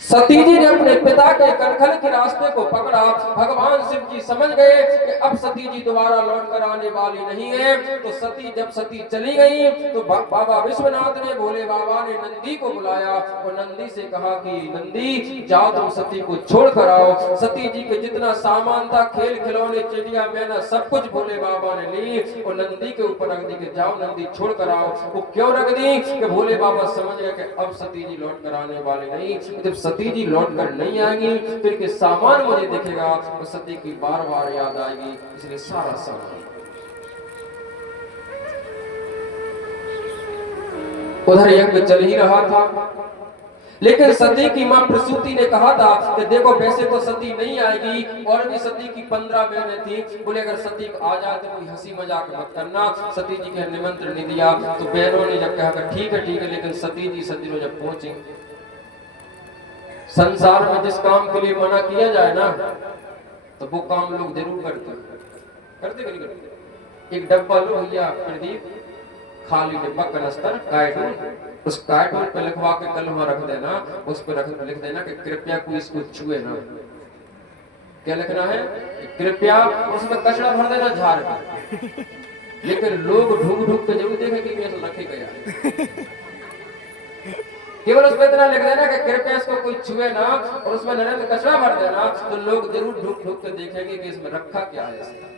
सती जी ने अपने पिता के कनखल के रास्ते को पकड़ा। भगवान शिव जी समझ गए कि अब सती जी दोबारा लौट कर आने वाली नहीं है। तो जब सती चली गई तो बाबा विश्वनाथ ने, भोले बाबा ने नंदी को बुलाया और नंदी से कहा कि नंदी जाओ तुम सती को छोड़ कर आओ। सती जी के जितना सामान था, खेल खिलौने, चिड़िया मैना, सब कुछ भोले बाबा ने ली और नंदी के ऊपर रख दी कि जाओ नंदी छोड़ कर आओ। वो क्यों रख दी कि भोले बाबा समझ गए कि अब सती जी लौट कर आने वाली नहीं। जब सती जी लौट कर नहीं आएंगी तो इनके सामान मुझे दिखेगा और सती की बार बार याद आएगी, इसलिए सारा सामान। उधर यज्ञ चल ही रहा था, लेकिन सती की मां प्रसूति ने कहा था कि देखो वैसे तो सती नहीं आएगी, और भी सती की 15 बहनें थी। बोले अगर सती आ जाए तो कोई हंसी मजाक मत करना। सती जी के निमंत्रण नहीं दिया। तो बहनों ने जब कहा ठीक है, लेकिन सती जी जब पहुंची, संसार में जिस काम के लिए मना किया जाए ना तो वो काम लोग जरूर करते कि नहीं करते। एक डब्बा लो भैया प्रदीप, खाली डिब्बा कनस्तर कार्टून, उस कार्टून पे लिखवा के कल वहां रख देना, उस पर लिख देना कि कृपया कोई इसको छुए ना। क्या लिखना है? कृपया, उसमें कचरा भर देना झाड़ के, लेकिन लोग ढूंढ के जरूर देखेंगे कि ऐसा रखे गया। केवल उसमें इतना लिख देना कि कृपया इसको कोई छुए ना, और उसमें नरेंद्र कचरा भर देना, तो लोग जरूर ढूंढ के देखेंगे कि इसमें रखा क्या है।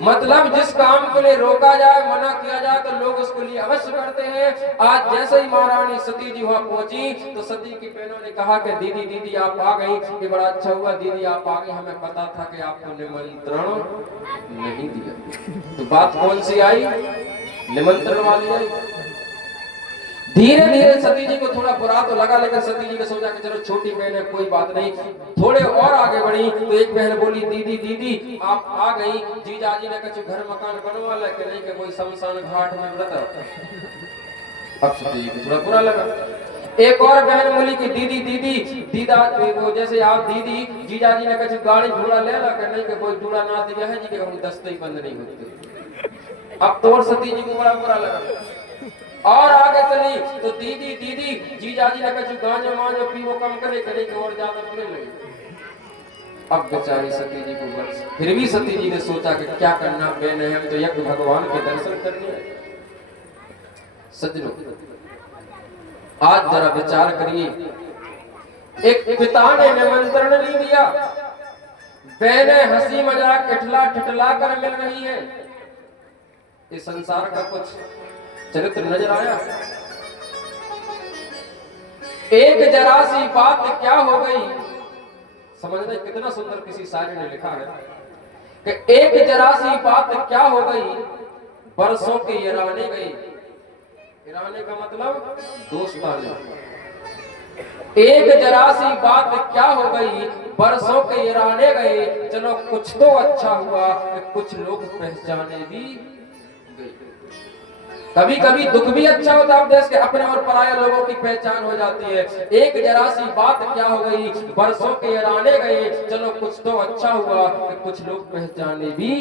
मतलब जिस काम के लिए रोका जाए, मना किया जाए, तो लोग उसको उसके लिए अवश्य करते हैं। आज जैसे ही महारानी सती जी वहां पहुंची तो सती की बहनों ने कहा कि दीदी दीदी आप आ गई, ये बड़ा अच्छा हुआ दीदी आप आ गई, हमें पता था कि आपको निमंत्रण नहीं दिया। तो बात कौन सी आई, निमंत्रण वाली आई। धीरे धीरे सती जी को थोड़ा बुरा तो लगा, लेकिन सती जी ने सोचा कि चलो छोटी बहन है कोई बात नहीं। थोड़े और आगे बढ़ी तो एक बहन बोली दीदी दीदी आप आ गई, जीजा जी ने कुछ घर मकान बनवा ले कि नहीं कि कोई शमशान घाट में व्रत। अब सती जी को थोड़ा बुरा लगा। एक और बहन बोली कि दीदी दीदी दीदा वो जैसे आप दीदी जीजा जी ने कुछ गाड़ी घोड़ा ले ला कि नहीं कि कोई दूल्हा ना दिया है जी के हम दस्ते ही बंद नहीं होते। अब तो और सती जी को बड़ा बुरा लगा। और आगे चली तो दीदी दीदी जीजा जी ने कुछ गांजा मांजो पीवो कम करे करे कि और ज्यादा बुरे लगे। अब बेचारी सती जी को बस फिर भी सती जी ने सोचा कि क्या करना, मैंने हम तो यज्ञ भगवान के दर्शन करने आए। सज्जनों आज जरा विचार करिए, एक पिता ने निमंत्रण नहीं दिया, बहनें हंसी मजाक इठला ठिठला कर मिल रही है। इस संसार का कुछ चरित्र नजर आया। एक जरा सी बात क्या हो गई, समझना कितना सुंदर किसी शायर ने लिखा है कि एक जरा सी बात क्या हो गई, बरसों के ईराने गए। ईराने का मतलब दोस्ताने। एक जरा सी बात क्या हो गई, बरसों के ईराने गए, चलो कुछ तो अच्छा हुआ कि कुछ लोग पहचाने भी गए। कभी कभी दुख भी अच्छा होता है, देश के अपने और पराये लोगों की पहचान हो जाती है। एक जरा सी बात क्या हो गई, बरसों के ईराने गए, चलो कुछ तो अच्छा हुआ कि कुछ लोग पहचाने भी।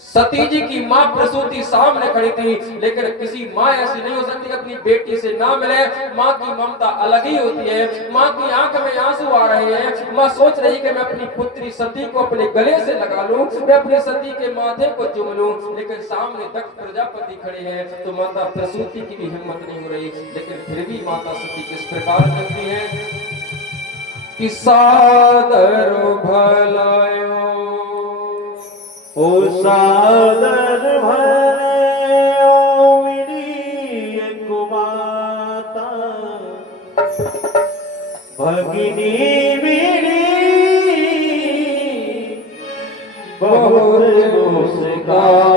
सती जी की मां प्रसूति सामने खड़ी थी, लेकिन किसी मां ऐसी नहीं हो सकती अपनी बेटी से ना मिले। मां की ममता अलग ही होती है। मां की आंख में आंसू आ रहे हैं। मां सोच रही कि मैं अपनी पुत्री सती को अपने गले से लगा लूं, मैं अपनी सती के माथे को चूम लूं, लेकिन सामने दक्ष प्रजापति खड़े हैं तो माता प्रसूति की भी हिम्मत नहीं हो रही। लेकिन फिर भी माता सती किस प्रकार करती है कि सादर भलायो ओ सादर भलायो मेरी एक माता, भगिनी मेरी बहुत मुस्कान,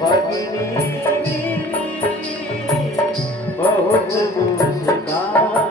भगिनी मेरी बहुत मुस्कान।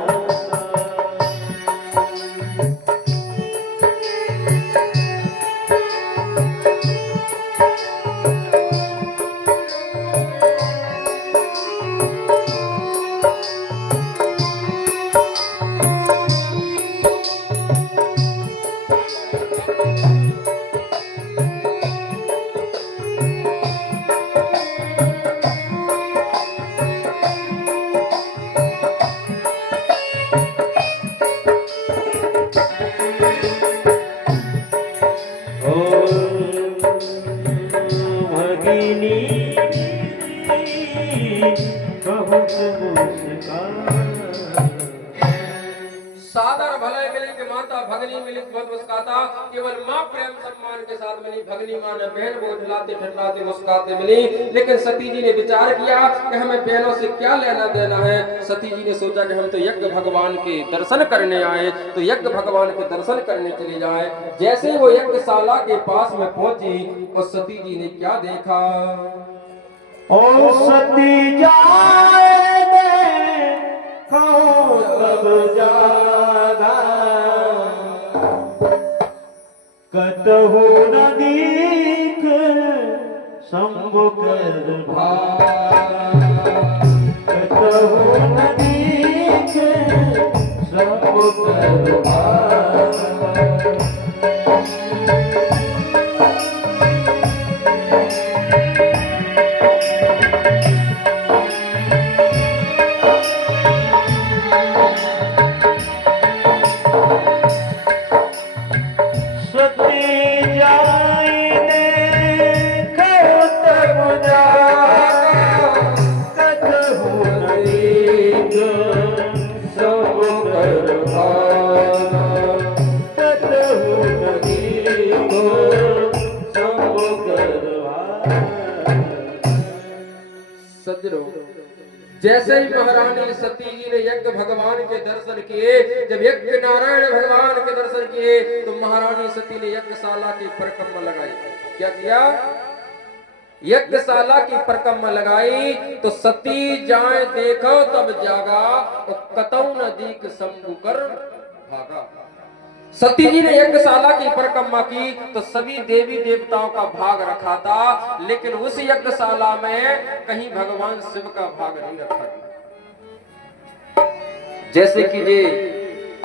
सादर भले मिली कि माता भगनी मिली बहुत मुस्काता। केवल माँ प्रेम सम्मान के साथ मिली, भगनी माँ ने बहन को ठिलाते ठिठलाते मुस्काते मिली। लेकिन सती जी ने विचार किया कि हमें बहनों से क्या लेना देना है। सती जी ने सोचा कि हम तो यज्ञ भगवान के दर्शन करने आए, तो यज्ञ भगवान के दर्शन करने चले जाए। जैसे ही वो यज्ञशाला के पास में पहुंची और सती जी ने क्या देखा, ओ सती जाए देखो तब जागा, कतहु न दीख शंभु कर भागा, कतहु न दीख शंभु कर भागा। जैसे ही महारानी सती जी ने यज्ञ भगवान के दर्शन किए, जब यज्ञ नारायण भगवान के दर्शन किए तो महारानी सती ने यज्ञशाला की परिक्रमा लगाई। क्या किया? यज्ञशाला की परिक्रमा लगाई तो सती जाए देखो तब जागा, और कतौ न दीक शंभु कर भागा। सती जी ने यज्ञशाला की परिक्रमा की तो सभी देवी देवताओं का भाग रखा था, लेकिन उस यज्ञशाला में कहीं भगवान शिव का भाग नहीं रखा गया। जैसे कि ये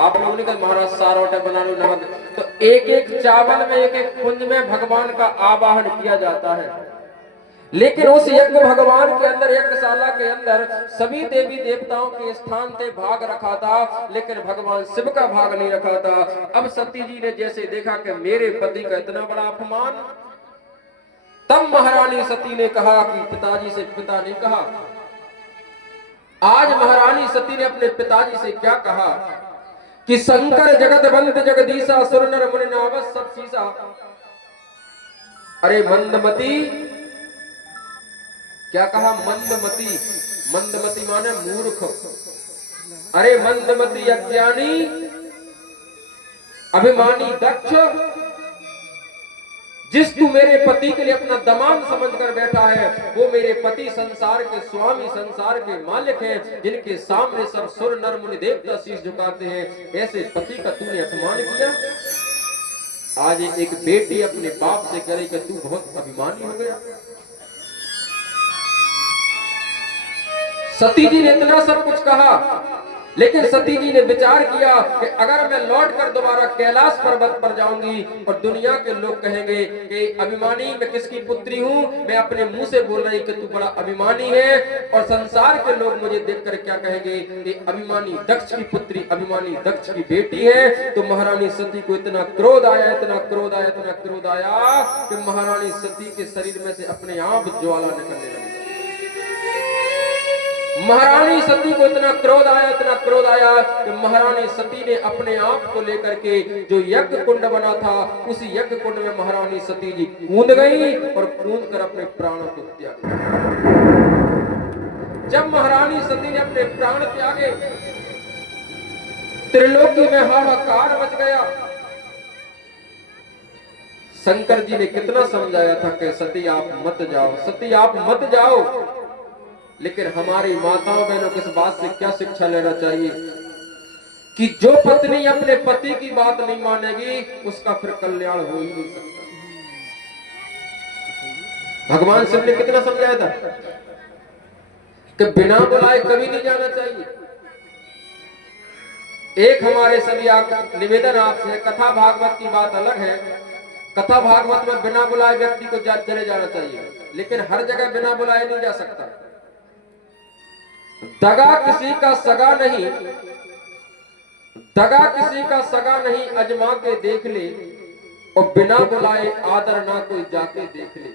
आप लोगों ने कहा महाराज सारोटे बना लो नमक, तो एक एक चावल में एक एक कुंज में भगवान का आवाहन किया जाता है, लेकिन उस यज्ञ भगवान के अंदर यज्ञशाला के अंदर सभी देवी देवताओं के स्थान से भाग रखा था, लेकिन भगवान शिव का भाग नहीं रखा था। अब सती जी ने जैसे देखा कि मेरे पति का इतना बड़ा अपमान, तब महारानी सती ने कहा कि पिताजी से, पिता ने कहा, आज महारानी सती ने अपने पिताजी से क्या कहा कि शंकर जगत बंद जगदीशा सुर नर मुनि नावस सब सीसा। अरे मंदमती, क्या कहा? मंदमती, मंदमती माने मूर्ख। अरे मंदमती अज्ञानी अभिमानी दक्ष, जिस तू मेरे पति के लिए अपना दमान समझकर बैठा है, वो मेरे पति संसार के स्वामी, संसार के मालिक हैं, जिनके सामने सब सुर नर मुनि देवता शीश झुकाते हैं। ऐसे पति का तूने अपमान किया। आज एक बेटी अपने बाप से कह रही कि तू बहुत अभिमानी हो गया। सती जी ने इतना सब कुछ कहा, लेकिन सती जी ने विचार किया कि अगर मैं लौट कर दोबारा कैलाश पर्वत पर जाऊंगी और दुनिया के लोग कहेंगे कि अभिमानी, मैं किसकी पुत्री हूं, मैं अपने मुंह से बोल रही कि तू बड़ा अभिमानी है, और संसार के लोग मुझे देखकर क्या कहेंगे कि अभिमानी दक्ष की पुत्री, अभिमानी दक्ष की बेटी है। तो महारानी सती को इतना क्रोध आया, इतना क्रोध आया, इतना क्रोध आया कि महारानी सती के शरीर में से अपने आप ज्वाला निकलने लगी। महारानी सती को इतना क्रोध आया, इतना क्रोध आया कि महारानी सती ने अपने आप को लेकर के जो यज्ञ कुंड बना था, उसी यज्ञ कुंड में महारानी सती जी कूद गई और कूद कर अपने प्राणों को त्याग। जब महारानी सती ने अपने प्राण त्यागे, त्रिलोकी में हाहाकार मच गया। शंकर जी ने कितना समझाया था कि सती आप मत जाओ, सती आप मत जाओ, लेकिन हमारी माताओं बहनों को इस बात से क्या शिक्षा लेना चाहिए कि जो पत्नी अपने पति की बात नहीं मानेगी, उसका फिर कल्याण हो ही नहीं सकता। भगवान शिव ने कितना समझाया था कि बिना बुलाए कभी नहीं जाना चाहिए। एक हमारे सभी निवेदन आपसे, कथा भागवत की बात अलग है, कथा भागवत में बिना बुलाए व्यक्ति को चले जाना चाहिए, लेकिन हर जगह बिना बुलाए नहीं जा सकता। दगा किसी का सगा नहीं, दगा किसी का सगा नहीं, अजमा के देख ले, और बिना बुलाए आदर ना कोई जाके देख ले।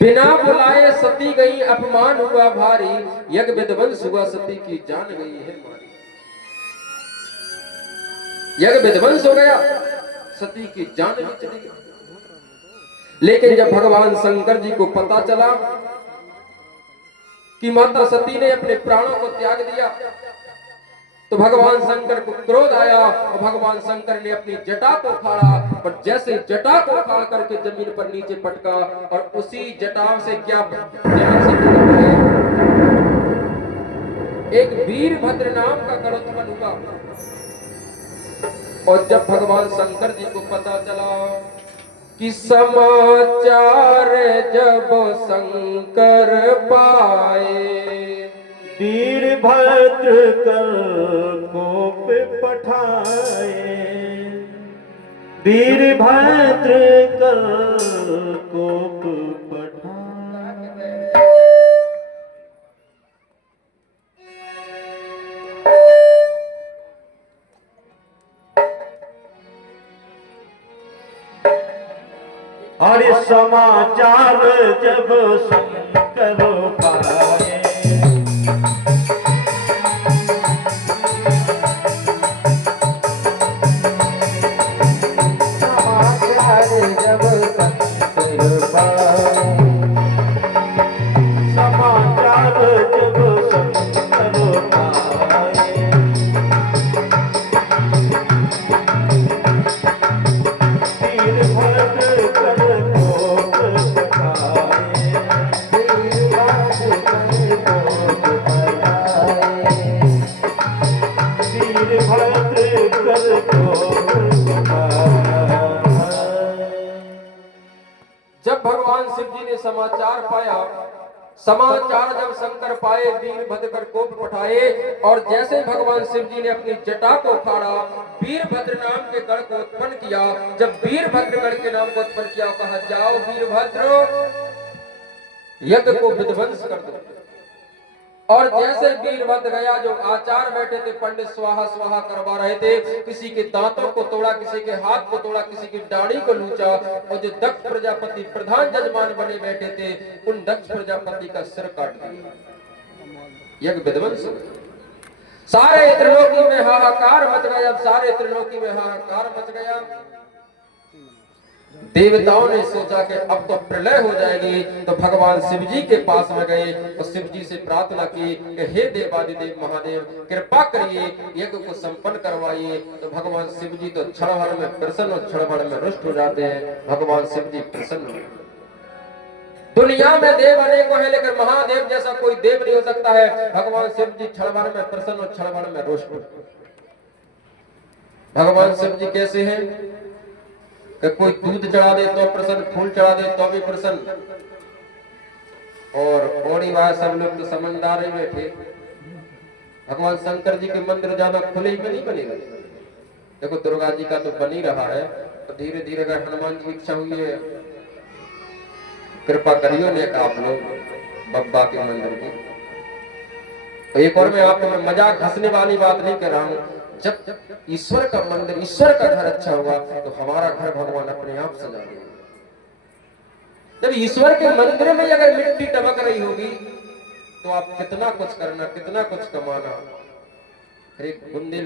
बिना बुलाए सती गई, अपमान हुआ भारी, यज्ञ विध्वंस हुआ सती की जान गई है मारी। यज्ञ विध्वंस हो गया, सती की जान भी चली गई। लेकिन जब भगवान शंकर जी को पता चला कि माता सती ने अपने प्राणों को त्याग दिया, तो भगवान शंकर को क्रोध आया और भगवान शंकर ने अपनी जटा को उखाड़ा, और जैसे जटा को उखाड़ करके जमीन पर नीचे पटका, और उसी जटा से क्या जमीन से निकला एक वीरभद्र नाम का गरुत्मन हुआ। और जब भगवान शंकर जी को पता चला कि समाचार जब शंकर पाए, वीरभद्र कर कोप पठाए, वीरभद्र कर कोप पठाए। और समाचार जब शंकर पाए, समाचार जब शंकर पाए, समाचार जब शंकर जब भगवान शिव जी ने समाचार पाया, समाचार जब शंकर पाए, वीरभद्र कर कोप पठाए, और जैसे भगवान शिव जी ने अपनी जटा को उखाड़ा, वीरभद्र नाम के गढ़ को उत्पन्न किया। जब वीरभद्र गढ़ के नाम को उत्पन्न किया, कहा जाओ वीरभद्र यज्ञ को विध्वंस कर दो। और जैसे वीरभद्र गया, जो आचार्य बैठे थे पंडित स्वाहा स्वाहा करवा रहे थे, किसी के दांतों को तोड़ा, किसी के हाथ को तोड़ा, किसी की दाढ़ी को लूचा, और जो दक्ष प्रजापति प्रधान जजमान बने बैठे थे, उन दक्ष प्रजापति का सिर काट दिया। यज्ञ विध्वंस। सारे त्रिलोकी में हाहाकार मच गया। जब सारे त्रिलोकी में हाहाकार मच गया, देवताओं ने सोचा कि अब तो प्रलय हो जाएगी, तो भगवान शिव जी के पास में गए और शिव जी से प्रार्थना की कि हे देवादिदेव महादेव, कृपा करिए, यज्ञ को संपन्न करवाइए। तो भगवान शिव जी तो क्षण भर में प्रसन्न और क्षण भर में रुष्ट हो जाते हैं। भगवान शिव जी प्रसन्न हुए। दुनिया में देव अनेकों हैं, लेकिन महादेव जैसा कोई देव नहीं हो सकता है। भगवान शिव जी क्षण भर में प्रसन्न और क्षण भर में रुष्ट। भगवान शिव जी कैसे हैं कि कोई दूध चढ़ा दे तो प्रसन्न, फूल चढ़ा दे तो भी प्रसन्न। और ओड़ी बात सब लोग तो समझदार ही बैठे। भगवान शंकर जी के मंदिर ज्यादा खुले ही नहीं बनेगा। देखो दुर्गा जी का तो बन ही रहा है, तो धीरे धीरे अगर हनुमान जी की इच्छा हुई है, कृपा करियो ने आप लोग बब्बा के मंदिर की। तो एक और मैं आपको मजाक हंसने वाली बात नहीं कर रहा हूँ। जब ईश्वर का मंदिर, ईश्वर का घर अच्छा होगा, तो हमारा घर भगवान अपने आप सजा देंगे। जब ईश्वर के मंदिर में अगर मिट्टी टपक रही होगी, तो आप कितना कुछ करना, कितना कुछ कमाना। एक बुंदेल